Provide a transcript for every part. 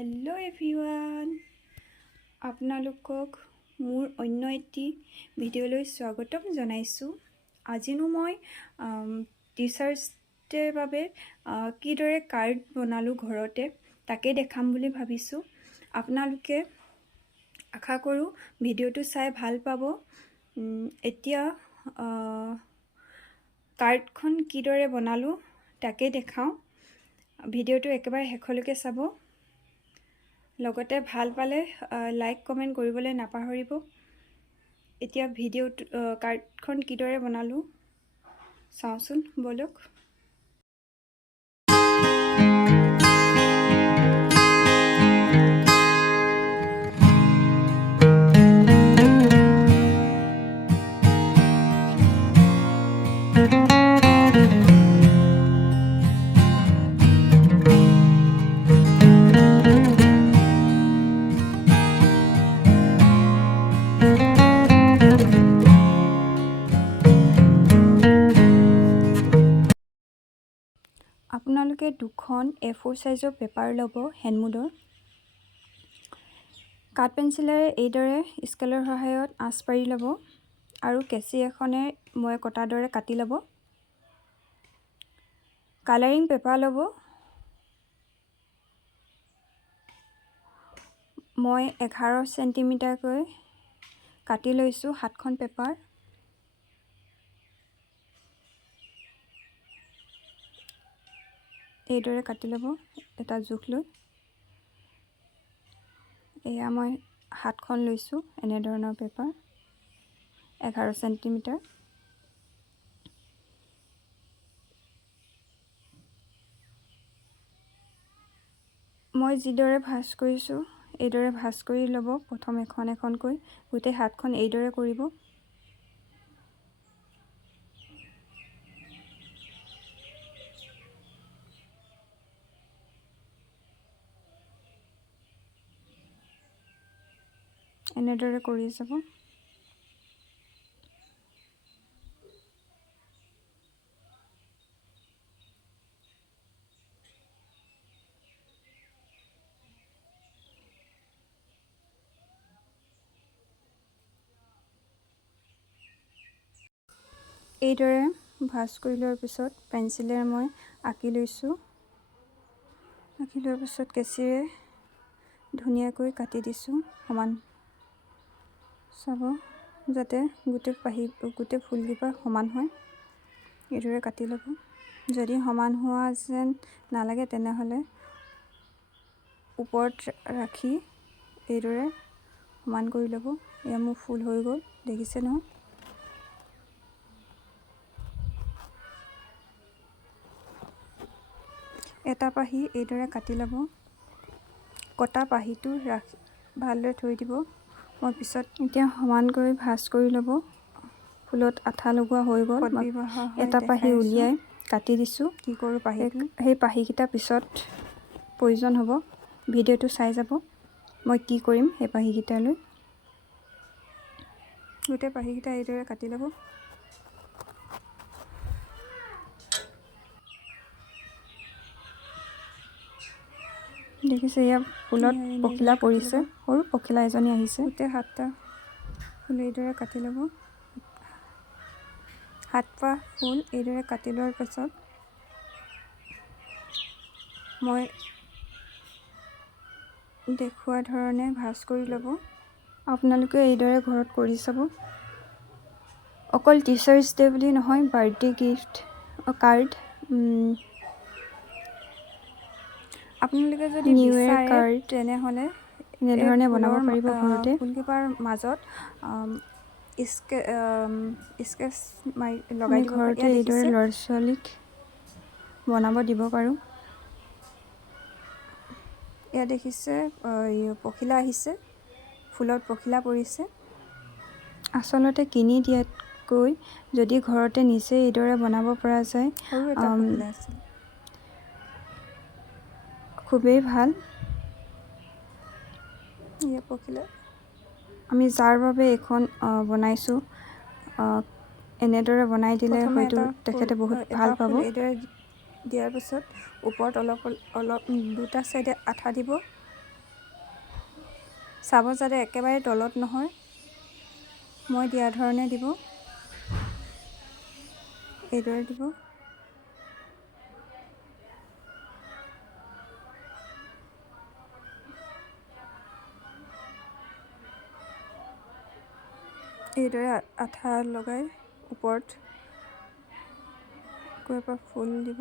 Hello' everyone, আপোনালোকক মোৰ অন্য এটি ভিডিঅ'লৈ স্বাগতম জনাইছোঁ। আজিনো মই টিচাৰ্ছ ডেৰ বাবে কিদৰে কাৰ্ড বনালোঁ ঘৰতে তাকে দেখাম বুলি ভাবিছোঁ। আপোনালোকে আশা কৰোঁ ভিডিঅ'টো চাই ভাল পাব। এতিয়া কাৰ্ডখন কিদৰে বনালোঁ তাকে দেখাওঁ। ভিডিঅ'টো একেবাৰে শেষলৈকে চাব। লগতে ভাল পালে লাইক কমেণ্ট কৰিবলৈ নাপাহৰিব। এতিয়া ভিডিঅ'টো কাৰ্ডখন কিদৰে বনালোঁ চাওঁচোন বলক। আপোনালোকে দুখন A4 সাইজৰ পেপাৰ ল'ব হেণ্ডমুডৰ। কাঠ পেঞ্চিলেৰে এইদৰে স্কেলৰ সহায়ত আঁচ পাৰি ল'ব আৰু কেঁচি এখনে মই কটাৰ দৰে কাটি ল'ব। কালাৰিং পেপাৰ ল'ব। মই 11 চেণ্টিমিটাৰকৈ কাটি লৈছোঁ 7খন পেপাৰ। এইদৰে কাটি ল'ব এটা জোখ লৈ। এয়া মই 7খন লৈছোঁ এনেধৰণৰ পেপাৰ 11 চেণ্টিমিটাৰ। মই যিদৰে ভাঁজ কৰিছোঁ এইদৰে ভাঁজ কৰি ল'ব। প্ৰথম এখন এখনকৈ গোটেই 7খন এইদৰে কৰিব। এনেদৰে কৰি যাব। এইদৰে ভাঁজ কৰি লোৱাৰ পিছত পেঞ্চিলেৰে মই আঁকি লৈছোঁ। আঁকি লোৱাৰ পিছত কেঁচিৰে ধুনীয়াকৈ কাটি দিছোঁ সমান। চাব যাতে গোটেই ফুলকেইপা সমান হয়। এইদৰে কাটি ল'ব। যদি সমান হোৱা যেন নালাগে তেনেহ'লে ওপৰত ৰাখি এইদৰে সমান কৰি ল'ব। এয়া মোৰ ফুল হৈ গ'ল, দেখিছে নহয়। এটা পাহি এইদৰে কাটি ল'ব। কটা পাহিটো ভালদৰে থৈ দিব। মই পিছত এতিয়া সমানকৈ ভাঁজ কৰি ল'ব। ফুলত আঠা লগোৱা হৈ গ'ল। এটা পাহি উলিয়াই কাটি দিছোঁ। কি কৰোঁ সেই পাহিকেইটা পিছত প্ৰয়োজন হ'ব। ভিডিঅ'টো চাই যাব মই কি কৰিম সেই পাহিকেইটালৈ। গোটেই পাহিকেইটা এইদৰে কাটি ল'ব। দেখিছে ইয়াৰ ফুলত পখিলা পৰিছে, সৰু পখিলা এজনী আহিছে। গোটেই 7টা ফুল এইদৰে কাটি ল'ব। 7পাহ ফুল এইদৰে কাটি লোৱাৰ পাছত মই দেখুওৱা ধৰণে ভাঁজ কৰি ল'ব। আপোনালোকে এইদৰে ঘৰত কৰি চাব। অকল টিচাৰ্ছ ডে বুলি নহয়, বাৰ্থডে গিফ্ট কাৰ্ড, আপোনালোকে যদি নিউ ইয়েৰ কাৰ্ড তেনেহ'লে এনেধৰণে বনাব পাৰিব ঘৰতে। ফুলকেইপাৰ মাজত স্কেচ মাৰি লগাই দিব। ঘৰতে এইদৰে ল'ৰা ছোৱালীক বনাব দিব পাৰোঁ। এয়া দেখিছে পখিলা আহিছে, ফুলত পখিলা পৰিছে। আচলতে কিনি দিয়াতকৈ যদি ঘৰতে নিজে এইদৰে বনাব পৰা যায় খুবেই ভাল। এয়া পখিলা আমি যাৰ বাবে এইখন বনাইছোঁ এনেদৰে বনাই দিলে হয়তো তেখেতে বহুত ভাল পাব। এইদৰে দিয়াৰ পিছত ওপৰত অলপ দুটা চাইডে আঠা দিব। চাব যাতে একেবাৰে তলত নহয়, মই দিয়া ধৰণে দিব, এইদৰে দিব। এইদৰে আঠা লগাই ওপৰত এপাহ ফুল দিব।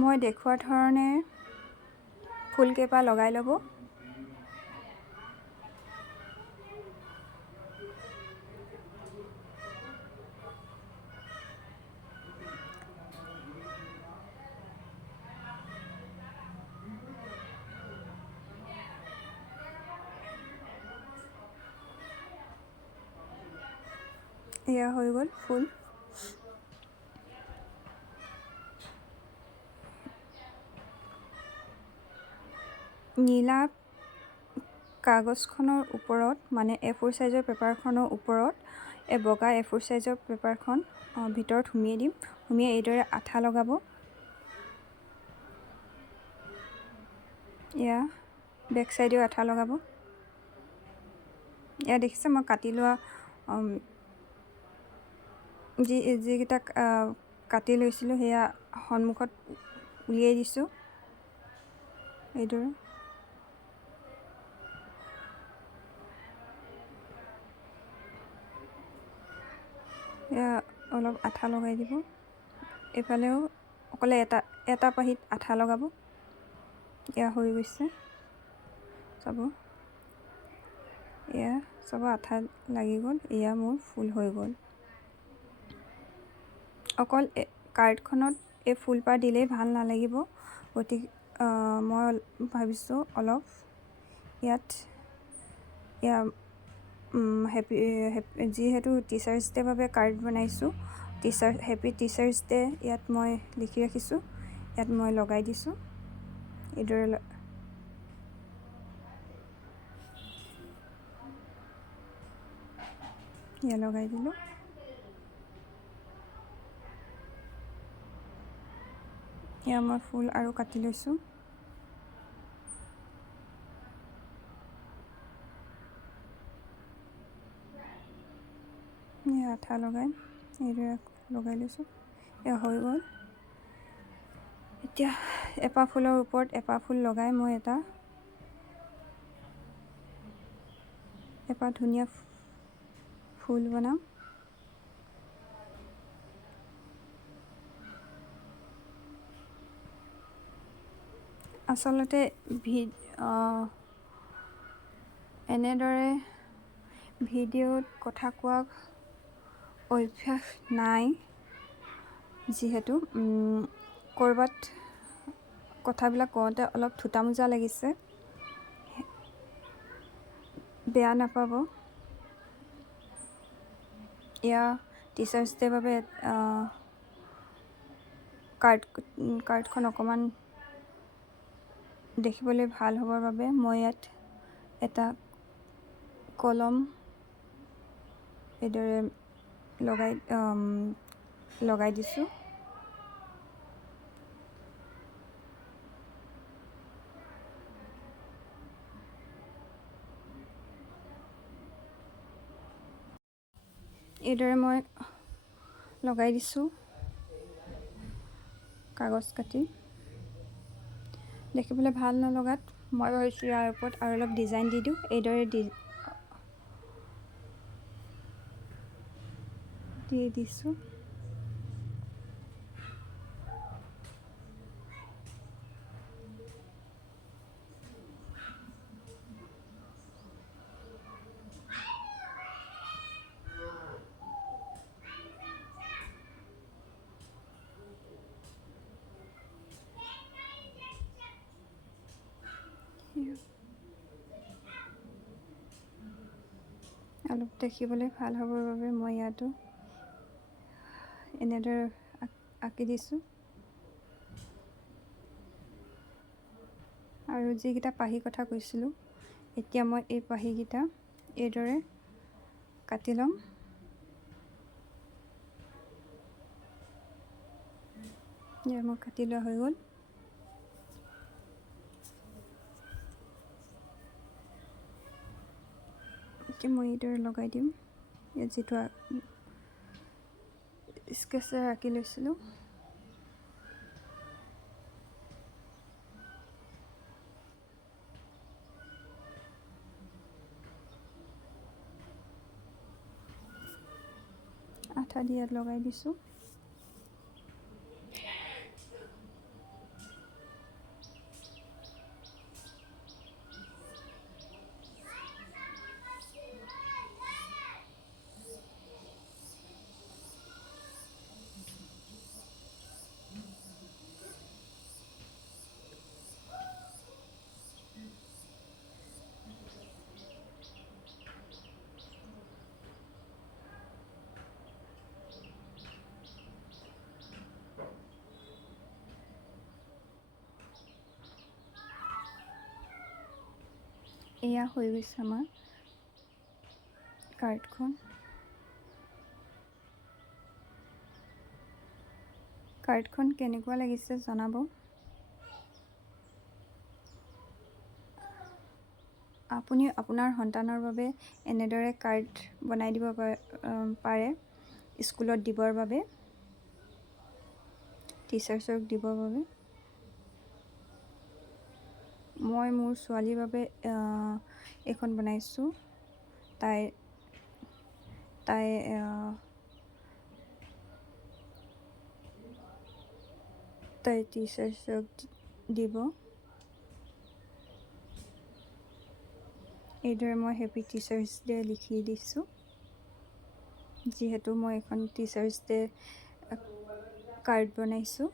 মই দেখুওৱা ধৰণে ফুলকেইপাহ লগাই ল'ব। এয়া হৈ গ'ল ফুল। নীলা কাগজখনৰ ওপৰত, মানে A4 চাইজৰ পেপাৰখনৰ ওপৰত এই বগা A4 চাইজৰ পেপাৰখন ভিতৰত সুমিয়াই দিম। সুমিয়াই এইদৰে আঠা লগাব। এয়া বেক চাইডেও আঠা লগাব। এয়া দেখিছে মই কাটি লোৱা যিকেইটা কাটি লৈছিলোঁ সেয়া সন্মুখত উলিয়াই দিছোঁ এইদৰে। এয়া অলপ আঠা লগাই দিব। এইফালেও অকলে এটা পাহিত আঠা লগাব। এয়া হৈ গৈছে চাব। এয়া চাব আঠা লাগি গ'ল। এয়া মোৰ ফুল হৈ গ'ল। অকল কাৰ্ডখনত এই ফুলপাহ দিলেই ভাল নালাগিব, গতিকে মই ভাবিছোঁ অলপ ইয়াত যিহেতু টিচাৰ্ছ ডে বাবে কাৰ্ড বনাইছোঁ, হেপী টিচাৰ্ছ ডে ইয়াত মই লিখি ৰাখিছোঁ। ইয়াত মই লগাই দিছোঁ এইদৰে। ইয়াত লগাই দিলোঁ। এয়া মই ফুল আৰু কাটি লৈছোঁ। এয়া আঠা লগাই এইদৰে লগাই লৈছোঁ। এয়া হৈ গ'ল। এতিয়া এপাহ ফুলৰ ওপৰত এপাহ ফুল লগাই মই এপাহ ধুনীয়া ফুল বনাম। আচলতে এনেদৰে ভিডিঅ'ত কথা কোৱা অভ্যাস নাই, যিহেতু ক'ৰবাত কথাবিলাক কওঁতে অলপ থোটা মোজা লাগিছে, বেয়া নাপাব। এয়া টিচাৰ্ছ ডে বাবে কাৰ্ডখন অকণমান দেখিবলৈ ভাল হ'বৰ বাবে মই ইয়াত এটা কলম এইদৰে লগাই দিছোঁ। এইদৰে মই লগাই দিছোঁ কাগজ কাটি। দেখিবলৈ ভাল নলগাত মই ভাবিছোঁ ইয়াৰ ওপৰত আৰু অলপ ডিজাইন দি দিওঁ। এইদৰে দি দিছোঁ। অলপ দেখিবলৈ ভাল হ'বৰ বাবে মই ইয়াতো এনেদৰে আঁকি দিছোঁ। আৰু যিকেইটা পাহি কথা কৈছিলোঁ এতিয়া মই এই পাহিকেইটা এইদৰে কাটি ল'ম। মোৰ কাটি লোৱা হৈ গ'ল। এতিয়া মই এইদৰে লগাই দিম। ইয়াত যিটো স্কেচেৰে আঁকি লৈছিলোঁ। আঠা দি ইয়াত লগাই দিছোঁ। এয়া হৈ গৈছে আমাৰ কাৰ্ডখন। কাৰ্ডখন কেনেকুৱা লাগিছে জনাব। আপুনি আপোনাৰ সন্তানৰ বাবে এনেদৰে কাৰ্ড বনাই দিব পাৰে স্কুলত দিবৰ বাবে, টিচাৰ্ছক দিবৰ বাবে। মই মোৰ ছোৱালীৰ বাবে এইখন বনাইছোঁ। তাই টিচাৰ্ছক দিব। এইদৰে মই হেপী টিচাৰ্ছ ডে লিখি দিছোঁ, যিহেতু মই এখন টিচাৰ্ছ ডে কাৰ্ড বনাইছোঁ।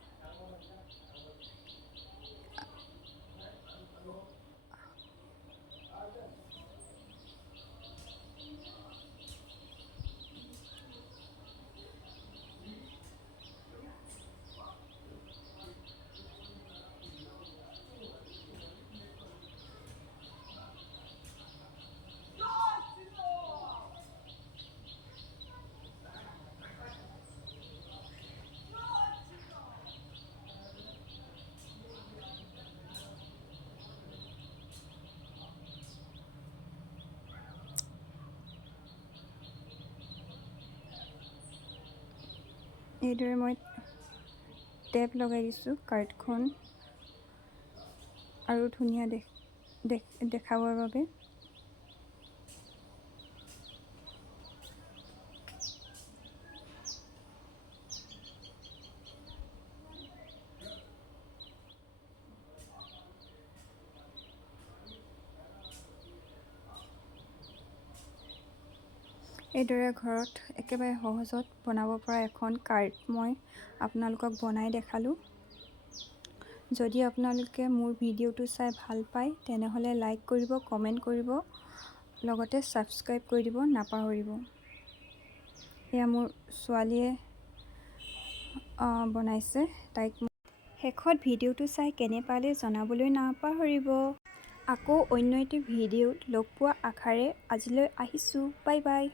এইদৰে মই টেপ লগাই দিছোঁ কাৰ্ডখন আৰু ধুনীয়া দেখাবৰ বাবে। এইদৰে ঘৰত একেবাৰে সহজত বনাব পৰা এখন কাৰ্ড মই আপোনালোকক বনাই দেখালোঁ। যদি আপোনালোকে মোৰ ভিডিঅ'টো চাই ভাল পায় তেনেহ'লে লাইক কৰিব, কমেণ্ট কৰিব, লগতে ছাবস্ক্ৰাইব কৰি দিব নাপাহৰিব। এয়া মোৰ ছোৱালীয়ে বনাইছে। তাইক শেষত ভিডিঅ'টো চাই কেনে পালে জনাবলৈ নাপাহৰিব। আকৌ অন্য এটি ভিডিঅ'ত লগ পোৱা আশাৰে আজিলৈ আহিছোঁ। Bye bye.